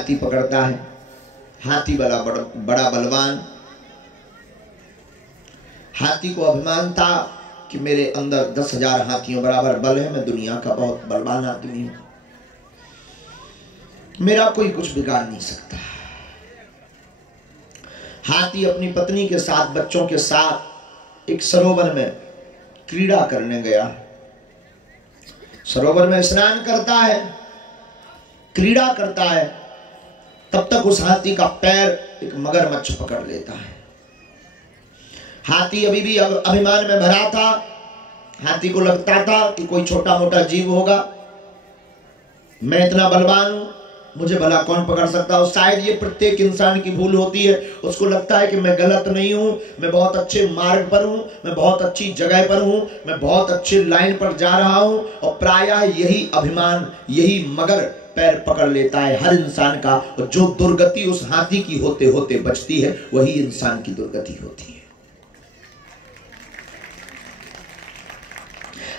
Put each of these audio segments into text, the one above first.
हाथी पकड़ता है। हाथी बड़ा बलवान। हाथी को अभिमान था कि मेरे अंदर 10,000 हाथियों बराबर बल है, मैं दुनिया का बहुत बलवान आदमी हूं, मेरा कोई कुछ बिगाड़ नहीं सकता। हाथी अपनी पत्नी के साथ, बच्चों के साथ एक सरोवर में क्रीड़ा करने गया। सरोवर में स्नान करता है, क्रीड़ा करता है, तब तक उस हाथी का पैर एक मगरमच्छ पकड़ लेता है। हाथी अभी भी अभिमान में भरा था। हाथी को लगता था कि कोई छोटा मोटा जीव होगा, मैं इतना बलवान हूं, मुझे भला कौन पकड़ सकता हो। शायद ये प्रत्येक इंसान की भूल होती है। उसको लगता है कि मैं गलत नहीं हूं, मैं बहुत अच्छे मार्ग पर हूं, मैं बहुत अच्छी जगह पर हूं, मैं बहुत अच्छी लाइन पर जा रहा हूं। और प्रायः यही अभिमान, यही मगर पैर पकड़ लेता है हर इंसान का। और जो दुर्गति उस हाथी की होते होते बचती है, वही इंसान की दुर्गति होती है।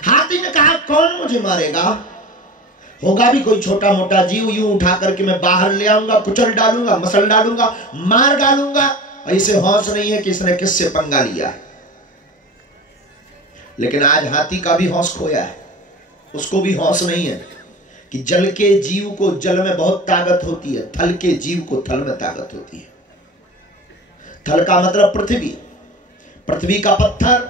हाथी ने कहा, कौन मुझे मारेगा? होगा भी कोई छोटा मोटा जीव, यूं उठा करके मैं बाहर ले आऊंगा, कुचल डालूंगा, मसल डालूंगा, मार डालूंगा। ऐसे होश नहीं है कि इसने किससे पंगा लिया है। लेकिन आज हाथी का भी होश खोया है। उसको भी होश नहीं है कि जल के जीव को जल में बहुत ताकत होती है, थल के जीव को थल में ताकत होती है। थल का मतलब पृथ्वी। पृथ्वी का पत्थर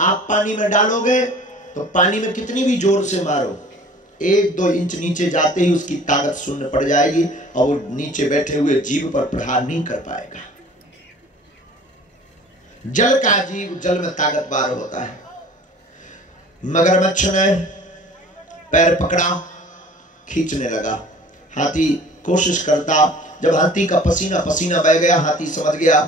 आप पानी में डालोगे तो पानी में कितनी भी जोर से मारो, 1-2 इंच नीचे जाते ही उसकी ताकत शून्य पड़ जाएगी और वो नीचे बैठे हुए जीव पर प्रहार नहीं कर पाएगा। जल का जीव जल में ताकतवर होता है। मगरमच्छ ने पैर पकड़ा, खींचने लगा। हाथी कोशिश करता, जब हाथी का पसीना पसीना बह गया, हाथी समझ गया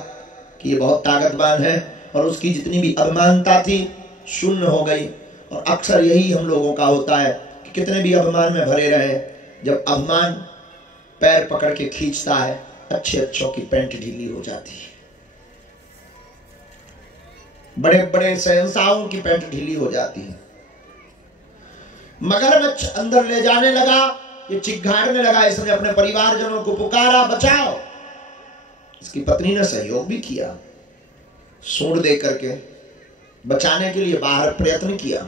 कि ये बहुत ताकतवान है और उसकी जितनी भी अभिमानता थी शून्य हो गई। और अक्सर यही हम लोगों का होता है कि कितने भी अभिमान में भरे रहे, जब अभिमान पैर पकड़ के खींचता है, अच्छे अच्छों की पैंट ढीली हो जाती है, बड़े बड़े शहंशाहों की पैंट ढीली हो जाती है। मगरमच्छ अंदर ले जाने लगा, ये चिघाड़ने लगा। इसने अपने परिवारजनों को पुकारा, बचाओ। इसकी पत्नी ने सहयोग भी किया, सूंड दे करके बचाने के लिए बाहर प्रयत्न किया,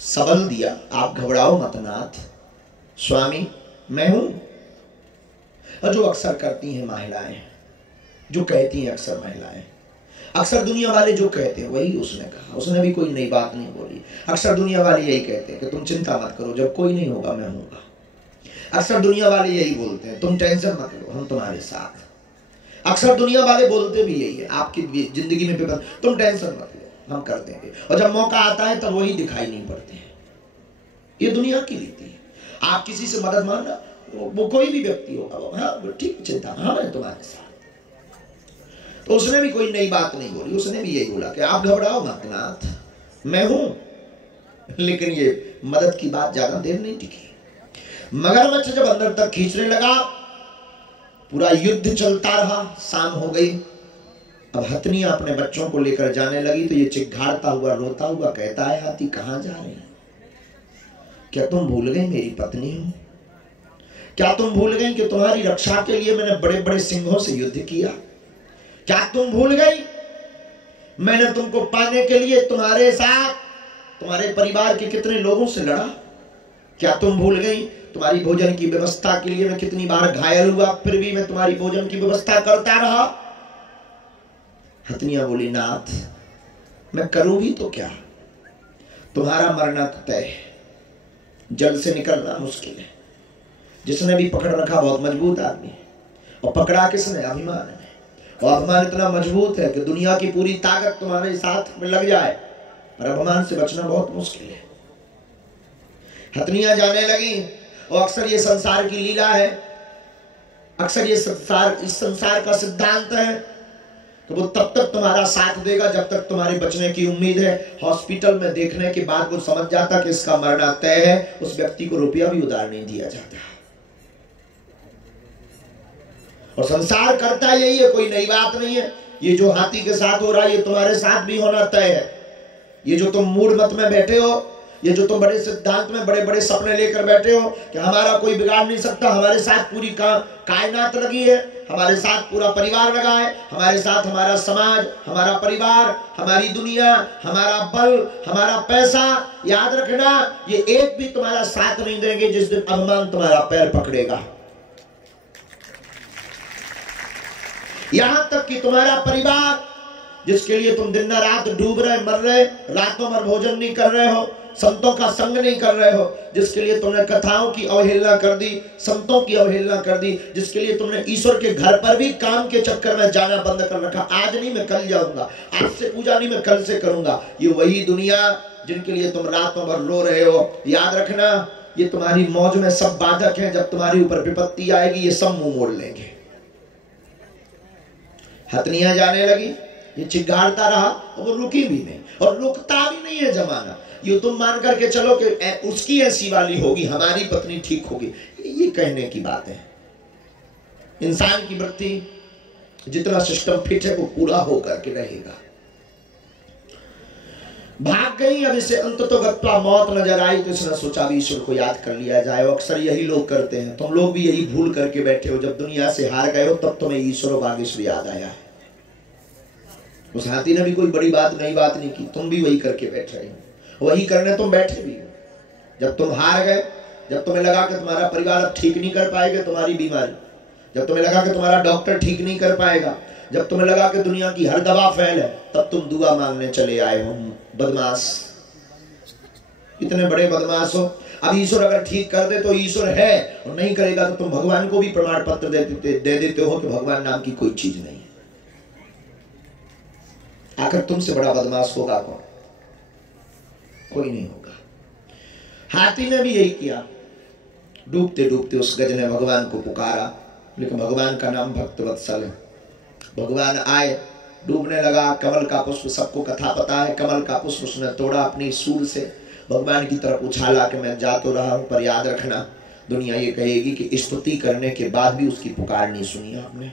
सबल दिया। आप घबराओ मत नाथ, स्वामी मैं हूं। और जो अक्सर करती हैं महिलाएं, जो कहती हैं अक्सर महिलाएं, अक्सर दुनिया वाले जो कहते हैं वही उसने कहा। उसने भी कोई नई बात नहीं बोली। अक्सर दुनिया वाले यही कहते हैं कि तुम चिंता मत करो, जब कोई नहीं होगा मैं हूंगा। अक्सर दुनिया वाले यही बोलते हैं, तुम टेंशन मत लो, हम तुम्हारे साथ। अक्सर दुनिया वाले बोलते भी यही है, आपकी जिंदगी में विपद, तुम टेंशन मत लो, हम कर देंगे। और जब मौका आता है तब वही दिखाई नहीं पड़ते हैं। ये दुनिया की रीति है। आप किसी से मदद मांगना, वो कोई भी व्यक्ति होगा, हाँ ठीक, चिंता, हाँ मैं तुम्हारे साथ। तो उसने भी कोई नई बात नहीं बोली। उसने भी यही बोला कि आप घबराओ मत नाथ, मैं हूं। लेकिन ये मदद की बात ज्यादा देर नहीं टिकी। मगरमच्छ जब अंदर तक खींचने लगा, पूरा युद्ध चलता रहा। शाम हो गई। अब हथनियां अपने बच्चों को लेकर जाने लगी तो ये चिघाड़ता हुआ, रोता हुआ कहता है, हाथी कहां जा रही? क्या तुम भूल गई मेरी पत्नी हो? क्या तुम भूल गई कि तुम्हारी रक्षा के लिए मैंने बड़े बड़े सिंहों से युद्ध किया? क्या तुम भूल गई मैंने तुमको पाने के लिए तुम्हारे साथ, तुम्हारे परिवार के कितने लोगों से लड़ा? क्या तुम भूल गई तुम्हारी भोजन की व्यवस्था के लिए मैं कितनी बार घायल हुआ, फिर भी मैं तुम्हारी भोजन की व्यवस्था करता रहा? हथनियां बोली, नाथ मैं करूं भी तो क्या, तुम्हारा मरना तो तय है, जल से निकलना मुश्किल है। जिसने भी पकड़ रखा बहुत मजबूत आदमी है, और पकड़ा किसने? अभिमान ने। और अभिमान इतना मजबूत है कि दुनिया की पूरी ताकत तुम्हारे साथ में लग जाए, पर अभिमान से बचना बहुत मुश्किल है। हथनियां जाने लगी। और अक्सर ये संसार की लीला है, अक्सर ये संसार, इस संसार का सिद्धांत है कि वो तब तक तुम्हारा साथ देगा जब तक तुम्हारे बचने की उम्मीद है। हॉस्पिटल में देखने के बाद वो समझ जाता कि इसका मरना तय है, उस व्यक्ति को रुपया भी उधार नहीं दिया जाता। और संसार करता यही है, कोई नई बात नहीं है। ये जो हाथी के साथ हो रहा है ये तुम्हारे साथ भी होना तय है। ये जो तुम मूड मत में बैठे हो, ये जो तुम बड़े सिद्धांत में बड़े बड़े सपने लेकर बैठे हो कि हमारा कोई बिगाड़ नहीं सकता, हमारे साथ पूरी कायनात लगी है, हमारे साथ पूरा परिवार लगा है, हमारे साथ हमारा समाज, हमारा परिवार, हमारी दुनिया, हमारा बल, हमारा पैसा, याद रखना ये एक भी तुम्हारा साथ नहीं देंगे जिस दिन अभिमान तुम्हारा पैर पकड़ेगा। यहां तक कि तुम्हारा परिवार जिसके लिए तुम दिन रात डूब रहे, मर रहे, रातों भर भोजन नहीं कर रहे हो, संतों का संग नहीं कर रहे हो, जिसके लिए तुमने कथाओं की अवहेलना कर दी, संतों की अवहेलना कर दी, जिसके लिए तुमने ईश्वर के घर पर भी काम के चक्कर में जाना बंद कर रखा, आज नहीं मैं कल जाऊंगा, आज से पूजा नहीं मैं कल से करूंगा, ये वही दुनिया जिनके लिए तुम रातों भर रो रहे हो। याद रखना ये तुम्हारी मौज में सब बाधक है, जब तुम्हारी ऊपर विपत्ति आएगी ये सब मुंह मोड़ लेंगे। हथनियां जाने लगी, ये चिघाड़ता रहा और वो रुकी भी नहीं, और रुकता भी नहीं है जमाना। ये तुम मान करके चलो कि उसकी ऐसी वाली होगी, हमारी पत्नी ठीक होगी, ये कहने की बात है। इंसान की वृत्ति जितना सिस्टम फिट है वो पूरा होकर के रहेगा। भाग गई, अब इसे अंततोगत्वा मौत नजर आई तो इसने सोचा भी ईश्वर को याद कर लिया जाए। अक्सर यही लोग करते हैं, तुम लोग भी यही भूल करके बैठे हो। जब दुनिया से हार गए हो तब तुम्हें ईश्वर और बागेश्वर याद आया है। उस हाथी ने भी कोई बड़ी बात नई बात नहीं की, तुम भी वही करके बैठ रहे हो, वही करने तुम बैठे भी हो। जब तुम हार गए, जब तुम्हें लगा कि तुम्हारा परिवार अब ठीक नहीं कर पाएगा तुम्हारी बीमारी, जब तुम्हें लगा कि तुम्हारा डॉक्टर ठीक नहीं कर पाएगा, जब तुम्हें लगा कि दुनिया की हर दवा फेल है, तब तुम दुआ मांगने चले आए हो। बदमाश, इतने बड़े बदमाश हो। अब ईश्वर अगर ठीक कर दे तो ईश्वर है, और नहीं करेगा तो तुम भगवान को भी प्रमाण पत्र दे देते हो कि भगवान नाम की कोई चीज नहीं है। आखिर तुमसे बड़ा बदमाश होगा कौन? कोई नहीं होगा। हाथी ने भी यही किया, डूबते डूबते उस गज ने भगवान को पुकारा, लेकिन भगवान का नाम भक्त वत्सल है। भगवान आए, डूबने लगा, कमल का पुष्प, सबको कथा पता है, कमल का पुष्प उसने तोड़ा अपनी सूल से, भगवान की तरफ उछाला कि मैं जा तो रहा हूं, पर याद रखना दुनिया ये कहेगी कि स्तुति करने के बाद भी उसकी पुकार नहीं सुनी आपने।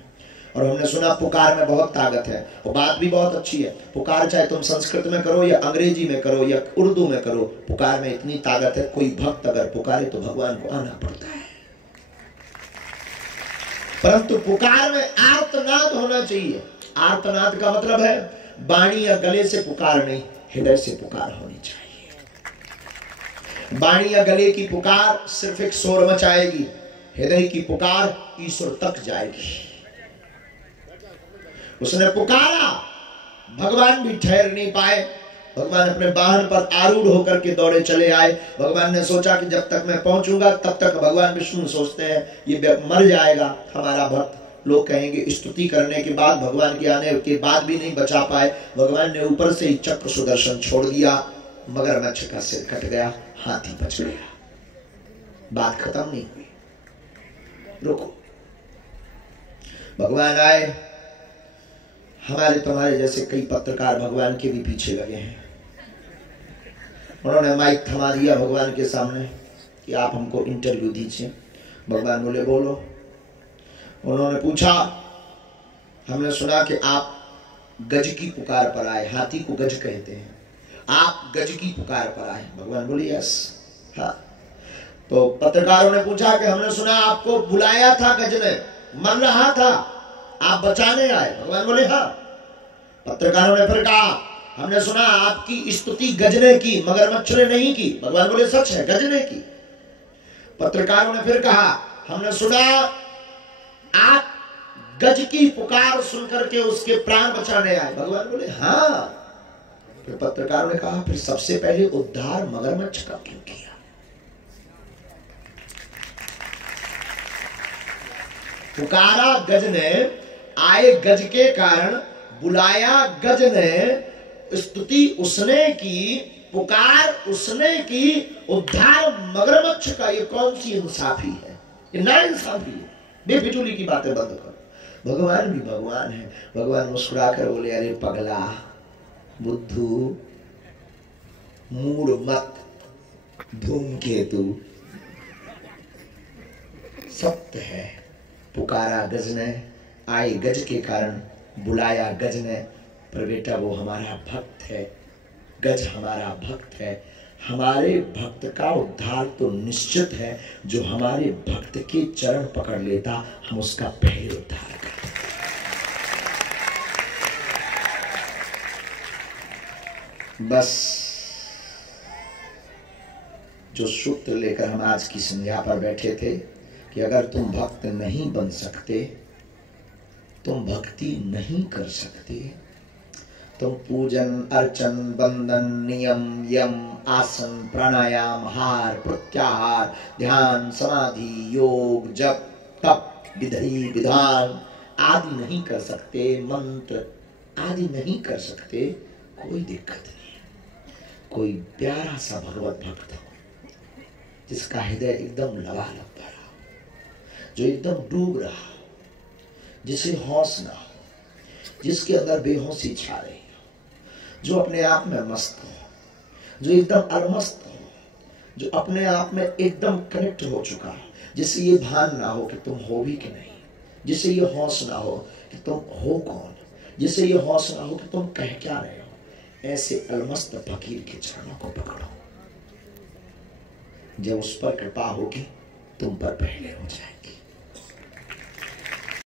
और हमने सुना पुकार में बहुत ताकत है, और बात भी बहुत अच्छी है। पुकार चाहे तुम संस्कृत में करो या अंग्रेजी में करो या उर्दू में करो, पुकार में इतनी ताकत है, कोई भक्त अगर पुकारे तो भगवान को आना पड़ता है। परंतु पुकार में आर्तनाद होना चाहिए। आर्तनाद का मतलब है वाणी या गले से पुकार नहीं, हृदय से पुकार होनी चाहिए। वाणी या गले की पुकार सिर्फ एक शोर मचाएगी, हृदय की पुकार ईश्वर तक जाएगी। उसने पुकारा, भगवान भी ठहर नहीं पाए, भगवान अपने वाहन पर आरूढ़ होकर के दौड़े चले आए। भगवान ने सोचा कि जब तक मैं पहुंचूंगा तब तक, भगवान विष्णु सोचते हैं ये मर जाएगा हमारा भक्त, लोग कहेंगे स्तुति करने के बाद, भगवान के आने के बाद भी नहीं बचा पाए। भगवान ने ऊपर से ही चक्र सुदर्शन छोड़ दिया, मगरमच्छ का सिर कट गया, हाथी बच गया। बात खत्म नहीं हुई, रुको। भगवान आए, हमारे तुम्हारे जैसे कई पत्रकार भगवान के भी पीछे लगे हैं। उन्होंने माइक थमा दिया भगवान के सामने कि आप हमको इंटरव्यू दीजिए। भगवान बोले बोलो। उन्होंने पूछा, हमने सुना कि आप गज की पुकार पर आए, हाथी को गज कहते हैं, आप गज की पुकार पर आए। भगवान बोले यस, हाँ। तो पत्रकारों ने पूछा कि हमने सुना आपको बुलाया था गज ने, मर रहा था, आप बचाने आए। भगवान बोले हाँ। पत्रकारों ने फिर कहा, हमने सुना आपकी स्तुति गज ने की, मगरमच्छ ने नहीं की। भगवान बोले सच है, गज ने की। पत्रकारों ने फिर कहा, हमने सुना आप गज की पुकार सुनकर के उसके प्राण बचाने आए। भगवान बोले हाँ। फिर पत्रकारों ने कहा, फिर सबसे पहले उद्धार मगरमच्छ का क्यों किया? पुकारा गज ने, आए गज के कारण, बुलाया गज ने, स्तुति उसने की, पुकार उसने की, उद्धार मगरमच्छ का। ये कौन सी इंसाफी है? ये ना इंसाफी है। बेफिजूली की बातें बंद करो। भगवान भी भगवान है। भगवान मुस्कुरा कर बोले, अरे पगला, बुद्धू, मूड मत, धूमकेतु, सत्य है। पुकारा गज ने, आए गज के कारण, बुलाया गज ने, पर बेटा वो हमारा भक्त है, गज हमारा भक्त है। हमारे भक्त का उद्धार तो निश्चित है। जो हमारे भक्त के चरण पकड़ लेता, हम उसका पहले उद्धार करते। बस जो सूत्र लेकर हम आज की संध्या पर बैठे थे कि अगर तुम भक्त नहीं बन सकते, तुम भक्ति नहीं कर सकते, तुम पूजन अर्चन वंदन नियम यम आसन प्राणायाम हार प्रत्याहार ध्यान समाधि योग जप तप विधि विधान आदि नहीं कर सकते, मंत्र आदि नहीं कर सकते, कोई दिक्कत नहीं। कोई प्यारा सा भगवत भक्त हो जिसका हृदय एकदम लबालब भरा हो, जो एकदम डूब रहा हो, जिसे होश ना हो, जिसके अंदर बेहोशी छा रही हो, जो अपने आप में मस्त हो, जो एकदम अलमस्त हो, जो अपने आप में एकदम कनेक्ट हो चुका हो, जिसे ये भान ना हो कि तुम हो भी कि नहीं, जिसे ये होश ना हो कि तुम हो कौन, जिसे ये होश ना हो कि तुम कह क्या रहे हो, ऐसे अलमस्त फकीर के चरणों को पकड़ो। जब उस पर कृपा होगी, तुम पर पहले हो जाएगी।